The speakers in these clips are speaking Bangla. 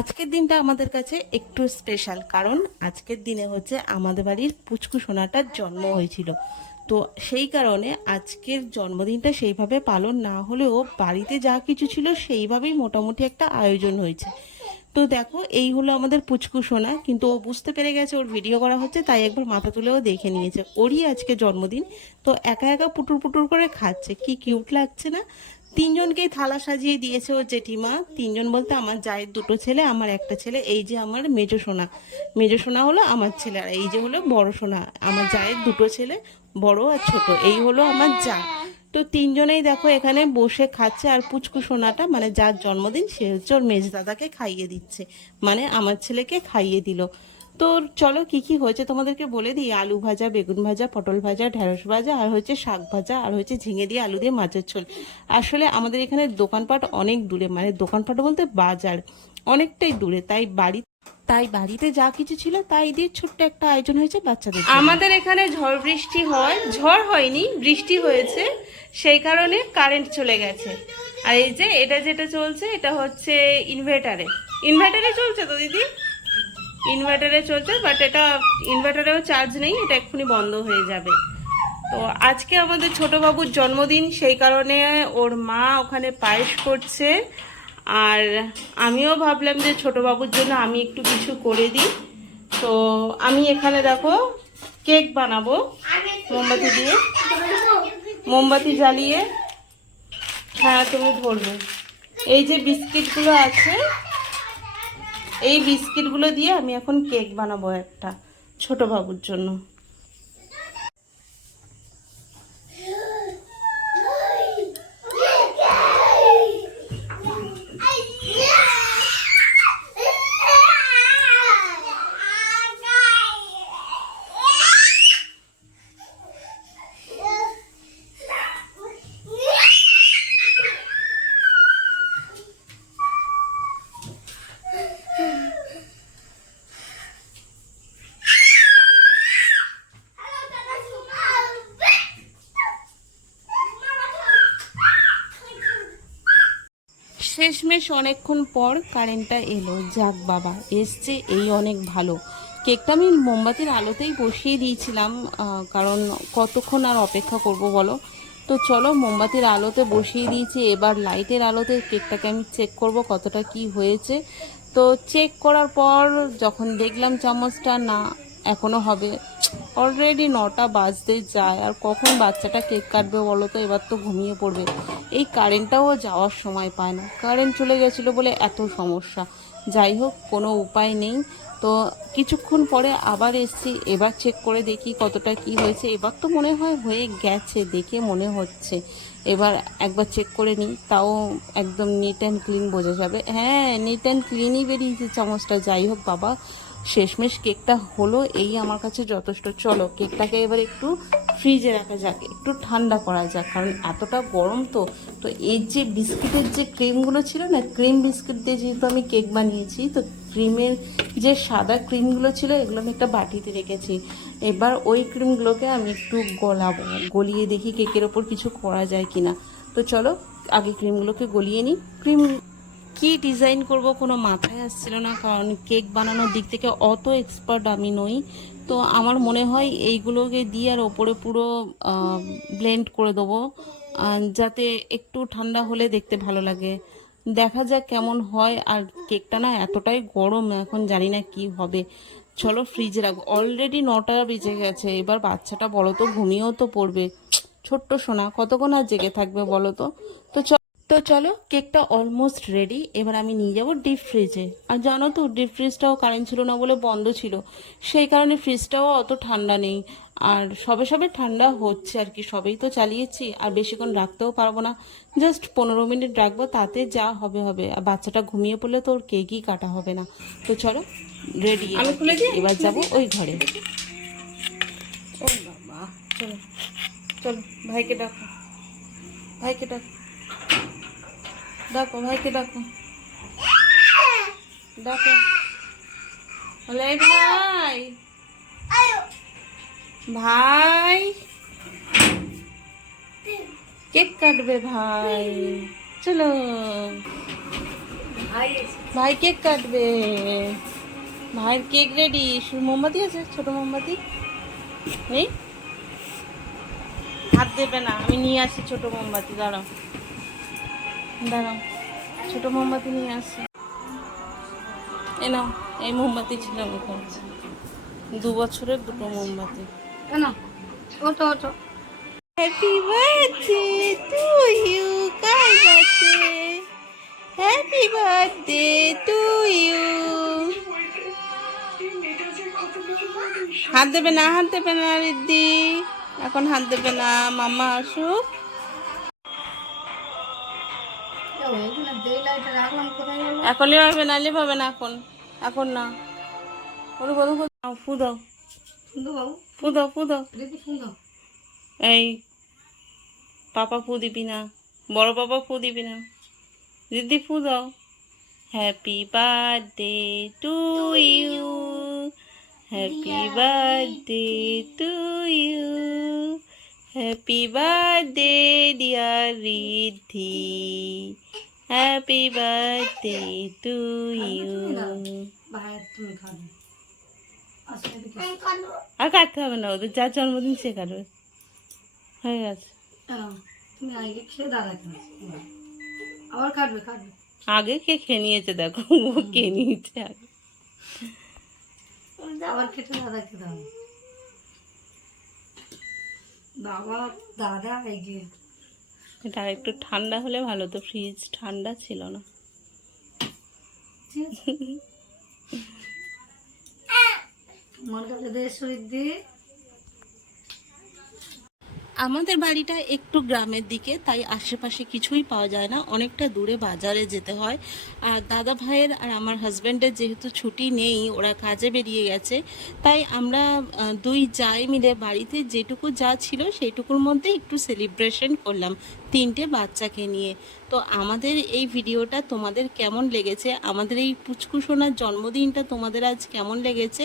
আজকের দিনটা আমাদের কাছে একটু স্পেশাল, কারণ আজকের দিনে হচ্ছে আমাদের বাড়ির পুচকু সোনাটার জন্ম হয়েছিল। তো সেই কারণে আজকের জন্মদিনটা সেইভাবে পালন না হলেও বাড়িতে যা কিছু ছিল সেইভাবেই মোটামুটি একটা আয়োজন হয়েছে। তো দেখো, এই হলো আমাদের পুচকু সোনা, কিন্তু ও বুঝতে পেরে গেছে ওর ভিডিও করা হচ্ছে, তাই একবার মাথা তুলেও দেখে নিয়েছে। ওরই আজকে জন্মদিন, তো একা একা পুটুর পুটুর করে খাচ্ছে। কি কিউট লাগছে না? তিনজনকেই থালা সাজিয়ে দিয়েছে ওর জেঠিমা। তিনজন বলতে আমার জায়ের দুটো ছেলে, আমার একটা ছেলে। এই যে আমার মেজো সোনা, মেজো সোনা হলো আমার ছেলে, আর এই যে হলো বড় সোনা, আমার জায়ের দুটো ছেলে, বড় আর ছোট। এই হলো আমার যা। তো তিনজনেই দেখো এখানে বসে খাচ্ছে, আর পুচকু সোনাটা মানে যার জন্মদিন সে হচ্ছে ওর মেজ দাদাকে খাইয়ে দিচ্ছে, মানে আমার ছেলেকে খাইয়ে দিল। তো চলো কি কি হয়েছে তোমাদেরকে বলে দিই। আলু ভাজা, বেগুন ভাজা, পটল ভাজা, ঢেঁড়স ভাজা, আর হচ্ছে শাক ভাজা, আর হচ্ছে ঝিঙে দিয়ে আলু দিয়ে মাছের ঝোল। আসলে আমাদের এখানে দোকানপাট অনেক দূরে, মানে দোকানপাট বলতে বাজার অনেকটাই দূরে, তাই বাড়িতে যা কিছু ছিল তাই দিয়ে ছোট্ট একটা আয়োজন হয়েছে বাচ্চাদের জন্য। আমাদের এখানে ঝড় বৃষ্টি হয়, ঝড় হয়নি, বৃষ্টি হয়েছে, সেই কারণে কারেন্ট চলে গেছে। আর এই যে এটা যেটা চলছে এটা হচ্ছে ইনভার্টারে। ইনভার্টারে চলছে তো দিদি? ইনভার্টারে চলছে, বাট এটা ইনভার্টারেও চার্জ নেই, এটা এক্ষুনি বন্ধ হয়ে যাবে। তো আজকে আমাদের ছোট বাবুর জন্মদিন, সেই কারণে ওর মা ওখানে পায়েস করছে। আর আমিও ভাবলাম যে ছোট বাবুর জন্য আমি একটু কিছু করে দিই। তো আমি এখানে দেখো কেক বানাবো মোমবাতি দিয়ে, মোমবাতি জ্বালিয়ে। হ্যাঁ, তুমি ধরবে। এই যে বিস্কিটগুলো আছে, এই বিস্কিটগুলো দিয়ে আমি এখন কেক বানাবো একটা ছোট বাবুর জন্য। শেষমেশ অনেকক্ষণ পর কারেন্টটা এলো, যাক বাবা এসছে, এই অনেক ভালো। কেকটা আমি মোমবাতির আলোতেই বসিয়ে দিয়েছিলাম, কারণ কতক্ষণ আর অপেক্ষা করব বলো। তো চলো মোমবাতির আলোতে বসিয়ে দিয়েছি, এবার লাইটের আলোতে কেকটাকে আমি চেক করব কতটা কি হয়েছে। তো চেক করার পর যখন দেখলাম চামচটা না, এখনো হবে। অলরেডি 9টা বাজতে যায়, আর কখন বাচ্চাটা কেক কাটবে বলো তো? এবার তো ঘুমিয়ে পড়বে। এই কারেন্টটাও যাওয়ার সময় পায় না, কারেন্ট চলে গেছিলো বলে এত সমস্যা। যাই হোক, কোনো উপায় নেই। তো কিছুক্ষণ পরে আবার এসছি, এবার চেক করে দেখি কতটা কি হয়েছে। এবার তো মনে হয় হয়ে গেছে, দেখে মনে হচ্ছে। এবার একবার চেক করে নিই, তাও একদম নিট অ্যান্ড ক্লিন বোঝা যাবে। হ্যাঁ, নিট অ্যান্ড ক্লিনই বেরিয়েছে চামচটা। যাই হোক বাবা, শেষমেশ কেকটা হলো, এই আমার কাছে যথেষ্ট। চলো কেকটাকে এবার একটু ফ্রিজে রাখা যাক, একটু ঠান্ডা করা যাক, কারণ এতটা গরম। তো তো এর যে বিস্কিটের যে ক্রিমগুলো ছিল না, ক্রিম বিস্কিট দিয়ে যেহেতু আমি কেক বানিয়েছি, তো ক্রিমের যে সাদা ক্রিমগুলো ছিল এগুলো আমি একটা বাটিতে রেখেছি। এবার ওই ক্রিমগুলোকে আমি একটু গলাবো, গলিয়ে দেখি কেকের ওপর কিছু করা যায় কিনা। তো চলো আগে ক্রিমগুলোকে গলিয়ে নিই। ক্রিম কি ডিজাইন করব কোনো মাথায় আসছিল না, কারণ কেক বানানোর দিক থেকে অত এক্সপার্ট আমি নই। তো আমার মনে হয় এইগুলোকে দিয়ে আর ওপরে পুরো ব্লেন্ড করে দেবো, যাতে একটু ঠান্ডা হলে দেখতে ভালো লাগে। দেখা যাক কেমন হয়। আর কেকটা না এতটাই গরম, এখন জানি না কি হবে। চলো ফ্রিজে রাখবো, অলরেডি 9টা বেজে গেছে। এবার বাচ্চাটা বলো তো ঘুমিয়েও তো পড়বে, ছোট্ট সোনা কতক্ষণ আর জেগে থাকবে বলো তো? তো তো চলো কেকটা অলমোস্ট রেডি, এবার আমি নিয়ে যাব ডিপ ফ্রিজে। আর জানো তো ডিপ ফ্রিজটাও কারেন্ট ছিল না বলে বন্ধ ছিল, সেই কারণে ফ্রিজটাও অত ঠান্ডা নেই। আর সবে সবে ঠান্ডা হচ্ছে আর কি, সবেই তো চালিয়েছি, আর বেশিক্ষণ রাখতেও পারবো না। জাস্ট 15 মিনিট রাখবো, তাতে যা হবে হবে। আর বাচ্চাটা ঘুমিয়ে পড়লে তো ওর কেকই কাটা হবে না। তো চলো রেডি, এবার যাবো ওই ঘরে। ও বাবা, চলো চলো, ভাইকে ডাকো, ভাইকে ডাকো, ডাকো ভাইকে, ডাকো ডাকো। লাইট ভাই, ভাই কেক কাটবে ভাই, চলো। ভাই কেক কাটবে, ভাইয়ের কেক রেডি। মোমবাতি আছে, ছোট মোমবাতি নেই? হাত দেবে না, আমি নিয়ে আসি ছোট মোমবাতি। দাঁড়াও দাঁড়াও, ছোট মোমবাতি নিয়ে আসি। এ নাও, এই মোমবাতি ছিল মুখে, 2 বছরের 2টো মোমবাতি। ওটো ওটো হ্যাপি বার্থডে টু ইউ, কার birthday? Happy birthday to you. হাত দেবে না, হাত দেবে না রিদ্ধি, এখন হাত দেবে না, মামা আসুক। রাখলাম কোথায় গেল? এখনই হবে না, হবে না এখন, এখন না। বলো বলো, ফু দাও, সুন্দর বাবু, ফু দাও, ফু দাও। দেখি সুন্দর। এই পাপা ফু দিবি না, বড় পাপা ফু দিবি না, দিদি ফু দাও। Happy birthday to you, happy birthday to you, happy birthday dear Riddhi, happy birthday to you. ভাইয়ের তুমি খাবে। আর কাটতে হবে না, ওদের যার জন্মদিন সে কাটবে, হয়ে গেছে। তুমি আগে খেয়ে দাদা খাবে, আবার কাটবে কাটবে। আগে কে খেয়ে নিয়েছে দেখো, ও কে নিয়েছে আগে। আবার কেটে দাদাকে দাও। বাবা দাদা এগিয়ে। এটা একটু ঠান্ডা হলে ভালো, তো ফ্রিজ ঠান্ডা ছিল না। মন কাছে দেশ শহীদ। আমাদের বাড়িটা একটু গ্রামের দিকে, তাই আশেপাশে কিছুই পাওয়া যায় না, অনেকটা দূরে বাজারে যেতে হয়। আর দাদা ভাইয়ের আর আমার হাজব্যান্ডের যেহেতু ছুটি নেই, ওরা কাজে বেরিয়ে গেছে, তাই আমরা দুই জায় মিলে বাড়িতে যেটুকু যা ছিল সেইটুকুর মধ্যে একটু সেলিব্রেশন করলাম 3টে বাচ্চাকে নিয়ে। তো আমাদের এই ভিডিওটা তোমাদের কেমন লেগেছে, আমাদের এই পুচকুসোনার জন্মদিনটা তোমাদের আজ কেমন লেগেছে,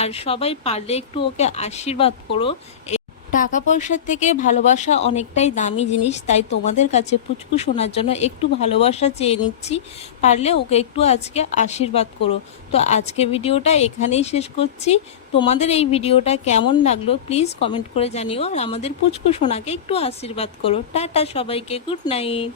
আর সবাই পারলে একটু ওকে আশীর্বাদ করো। টাকা পয়সার থেকে ভালোবাসা অনেকটাই দামি জিনিস, তাই তোমাদের কাছে পুচকু শোনার জন্য একটু ভালোবাসা চেয়ে নিচ্ছি, পারলে ওকে একটু আজকে আশীর্বাদ করো। তো আজকে ভিডিওটা এখানেই শেষ করছি। তোমাদের এই ভিডিওটা কেমন লাগলো প্লিজ কমেন্ট করে জানিও, আর আমাদের পুচকু সোনাকে একটু আশীর্বাদ করো। টাটা সবাইকে, গুড নাইট।